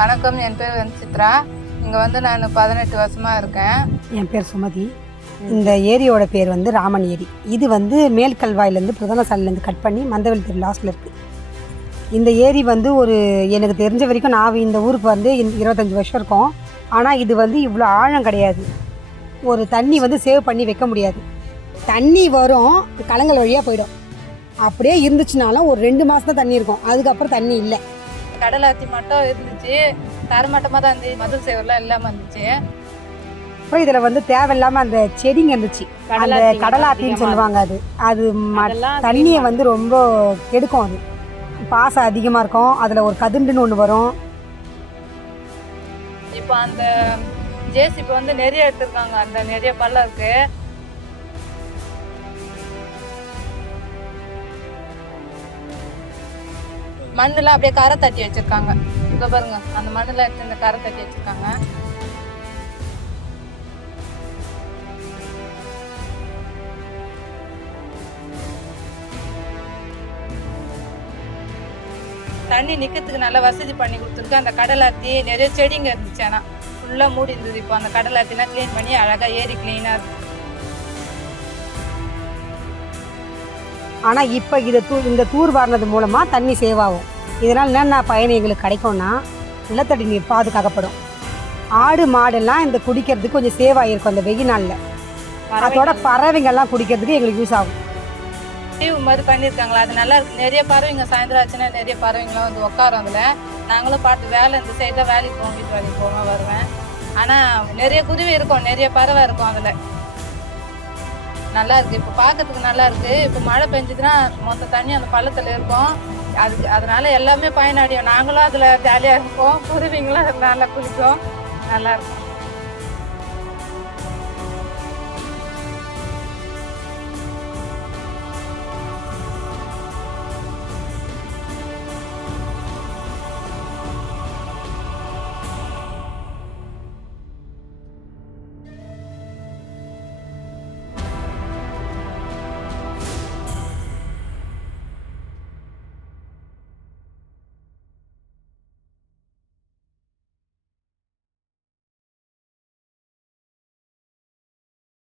வணக்கம், என் பேர் சித்ரா. இங்கே வந்து நான் 18 வருஷமாக இருக்கேன். என் பேர் சுமதி. இந்த ஏரியோட பேர் வந்து ராமன் ஏரி. இது வந்து மேல்கல்வாயிலேருந்து பிரதான சாலையிலேருந்து கட் பண்ணி மந்தவெளி தெரு லாஸ்ட்டில் இருக்குது. இந்த ஏரி வந்து எனக்கு தெரிஞ்ச வரைக்கும் நான் இந்த ஊருக்கு வந்து 25 வருஷம் இருக்கும். ஆனால் இது வந்து இவ்வளோ ஆழம் கிடையாது. ஒரு தண்ணி வந்து சேவ் பண்ணி வைக்க முடியாது. தண்ணி வரும், கலங்கள் வழியாக போயிடும். அப்படியே இருந்துச்சுனாலும் ஒரு 2 மாதம் தான் தண்ணி இருக்கும். அதுக்கப்புறம் தண்ணி இல்லை. கடலாத்தி மட்டும் இருந்துச்சு, தரமட்டமாக தான் இருந்துச்சு, மதுள் சேவர்லாம் இல்லாமல் இருந்துச்சு. அப்புறம் இதில் வந்து தேவையில்லாமல் அந்த செடிங்க இருந்துச்சு, அந்த கடலாத்தின்னு சொல்லுவாங்க. அது தண்ணியை வந்து ரொம்ப கெடுக்கும். அது பாசம் அதிகமாக இருக்கும். அதில் ஒரு கதுண்டுன்னு ஒன்று வரும். இப்போ அந்த ஜேசிபி வந்து நிறைய எடுத்துருக்காங்க. அந்த நிறைய பள்ளம் இருக்கு. மண்ணுலாம் அப்படியே கரை தட்டி வச்சிருக்காங்க. இங்க பாருங்க, அந்த மண்ணுல எடுத்து இந்த கரை தட்டி வச்சிருக்காங்க. தண்ணி நிக்கிறதுக்கு நல்ல வசதி பண்ணி கொடுத்துருக்கு. அந்த கடலாத்தி நிறைய செடிங்க இருந்துச்சு, ஆனா ஃபுல்லா மூடி இருந்தது. இப்போ அந்த கடலாத்திலாம் கிளீன் பண்ணி அழகா ஏரி கிளீனா இருக்கு. ஆனால் இப்போ இந்த தூர் வாரினது மூலமாக தண்ணி சேவ் ஆகும். இதனால் என்னென்ன பயன் எங்களுக்கு கிடைக்கும்னா, நிலத்தடி நீர் பாதுகாக்கப்படும். ஆடு மாடெல்லாம் இந்த குடிக்கிறதுக்கு கொஞ்சம் சேவ் ஆகிருக்கும் அந்த வெயில் நாளில். அதோட பறவைங்கள்லாம் குடிக்கிறதுக்கு எங்களுக்கு யூஸ் ஆகும். தீவு மாதிரி பண்ணியிருக்காங்களா, அது நல்லா இருக்கு. நிறைய பறவைங்க சாயந்தரம் ஆச்சுன்னா நிறைய பறவைங்களாம் வந்து உட்காரும் அதில். நாங்களும் பார்த்து வேலை இந்த சைடாக வேலைக்கு போவோம், வீட்டு வேலைக்கு போவோம், வருவேன். ஆனால் நிறைய குருவி இருக்கும், நிறைய பறவை இருக்கும் அதில். நல்லா இருக்கு. இப்போ பார்க்கறதுக்கு நல்லா இருக்கு. இப்போ மழை பெஞ்சதுன்னா மொத்த தண்ணி அந்த பள்ளத்தில் இருக்கும். அதனால எல்லாமே பயனடையும். நாங்களும் அதில் ஜாலியாக இருப்போம், குருவிங்களும் அதில் நல்லா குளிக்கும், நல்லா இருக்கும்.